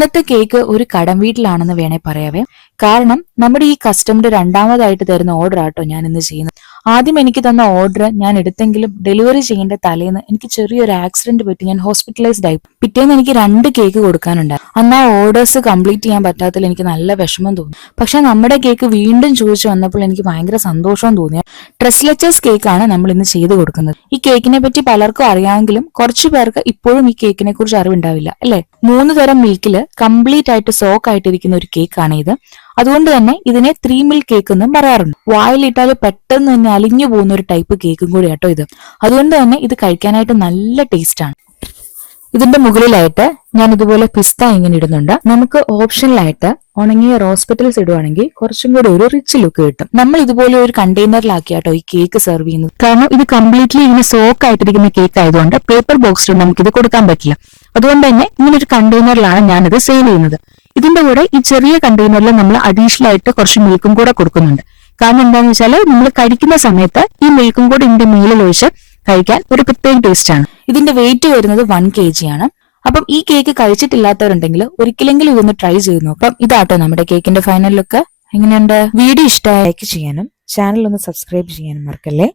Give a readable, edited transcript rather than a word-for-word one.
ഇന്നത്തെ കേക്ക് ഒരു കടം വീട്ടിലാണെന്ന് വേണേ പറയാവേ. കാരണം നമ്മുടെ ഈ കസ്റ്റമർ രണ്ടാമതായിട്ട് തരുന്ന ഓർഡർ ആട്ടോ ഞാൻ ഇന്ന് ചെയ്യുന്നത്. ആദ്യം എനിക്ക് തന്ന ഓർഡർ ഞാൻ എടുത്തെങ്കിലും ഡെലിവറി ചെയ്യേണ്ട തലേന്ന് എനിക്ക് ചെറിയൊരു ആക്സിഡന്റ് പറ്റി ഞാൻ ഹോസ്പിറ്റലൈസ്ഡ് ആയി. പിറ്റേന്ന് എനിക്ക് 2 കേക്ക് കൊടുക്കാനുണ്ടായി. അന്ന് ആ ഓർഡേഴ്സ് കംപ്ലീറ്റ് ചെയ്യാൻ പറ്റാത്തതിൽ എനിക്ക് നല്ല വിഷമം തോന്നി. പക്ഷെ നമ്മുടെ കേക്ക് വീണ്ടും ചോദിച്ചു വന്നപ്പോൾ എനിക്ക് ഭയങ്കര സന്തോഷവും തോന്നി. ട്രെസ്ലെച്ചേഴ്സ് കേക്കാണ് നമ്മൾ ഇന്ന് ചെയ്തു കൊടുക്കുന്നത്. ഈ കേക്കിനെ പറ്റി പലർക്കും അറിയാമെങ്കിലും കുറച്ചു പേർക്ക് ഇപ്പോഴും ഈ കേക്കിനെ കുറിച്ച് അറിവുണ്ടാവില്ല അല്ലെ. 3 തരം മിൽക്കില് കംപ്ലീറ്റ് ആയിട്ട് സോക്ക് ആയിട്ടിരിക്കുന്ന ഒരു കേക്കാണ് ഇത്. അതുകൊണ്ട് തന്നെ ഇതിനെ 3 മിൽക്ക് കേക്ക് എന്നും പറയാറുണ്ട്. വായിലിട്ടാൽ പെട്ടെന്ന് തന്നെ അലിഞ്ഞു പോകുന്ന ഒരു ടൈപ്പ് കേക്കും കൂടി കേട്ടോ ഇത്. അതുകൊണ്ട് തന്നെ ഇത് കഴിക്കാനായിട്ട് നല്ല ടേസ്റ്റ് ആണ്. ഇതിന്റെ മുകളിലായിട്ട് ഞാൻ ഇതുപോലെ പിസ്ത ഇങ്ങനെ ഇടുന്നുണ്ട്. നമുക്ക് ഓപ്ഷനിലായിട്ട് ഉണങ്ങിയ റോസ് പെറ്റൽസ് ഇടുവാണെങ്കിൽ കുറച്ചും കൂടി ഒരു റിച്ച് ലുക്ക് കിട്ടും. നമ്മൾ ഇതുപോലെ ഒരു കണ്ടെയ്നറിലാക്കിയാട്ടോ ഈ കേക്ക് സെർവ് ചെയ്യുന്നത്. കാരണം ഇത് കംപ്ലീറ്റ്ലി ഇങ്ങനെ സോക്ക് ആയിട്ടിരിക്കുന്ന കേക്ക് ആയതുകൊണ്ട് പേപ്പർ ബോക്സിൽ നമുക്കിത് കൊടുക്കാൻ പറ്റില്ല. അതുകൊണ്ട് തന്നെ ഇങ്ങനെ ഒരു കണ്ടെയ്നറിലാണ് ഞാനിത് സെയിൽ ചെയ്യുന്നത്. ഇതിന്റെ കൂടെ ഈ ചെറിയ കണ്ടെയ്നറിൽ നമ്മൾ അഡീഷണൽ ആയിട്ട് കുറച്ച് മിൽക്കും കൂടെ കൊടുക്കുന്നുണ്ട്. കാരണം എന്താണെന്ന് വെച്ചാൽ നമ്മൾ കഴിക്കുന്ന സമയത്ത് ഈ മിൽക്കും കൂടെ ഇതിന്റെ മേലിൽ ഒഴിച്ച് കഴിക്കാൻ ഒരു പ്രത്യേക ടേസ്റ്റ് ആണ്. ഇതിന്റെ വെയിറ്റ് വരുന്നത് 1 kg ആണ്. അപ്പം ഈ കേക്ക് കഴിച്ചിട്ടില്ലാത്തവരുണ്ടെങ്കിൽ ഒരിക്കലെങ്കിലും ഇതൊന്ന് ട്രൈ ചെയ്ത് നോക്കാം. അപ്പം ഇതാട്ടോ നമ്മുടെ കേക്കിന്റെ ഫൈനൽ ലുക്ക്. എങ്ങനെയുണ്ട്? വീഡിയോ ഇഷ്ടമായി ലൈക്ക് ചെയ്യാനും ചാനൽ ഒന്ന് സബ്സ്ക്രൈബ് ചെയ്യാനും മറക്കല്ലേ.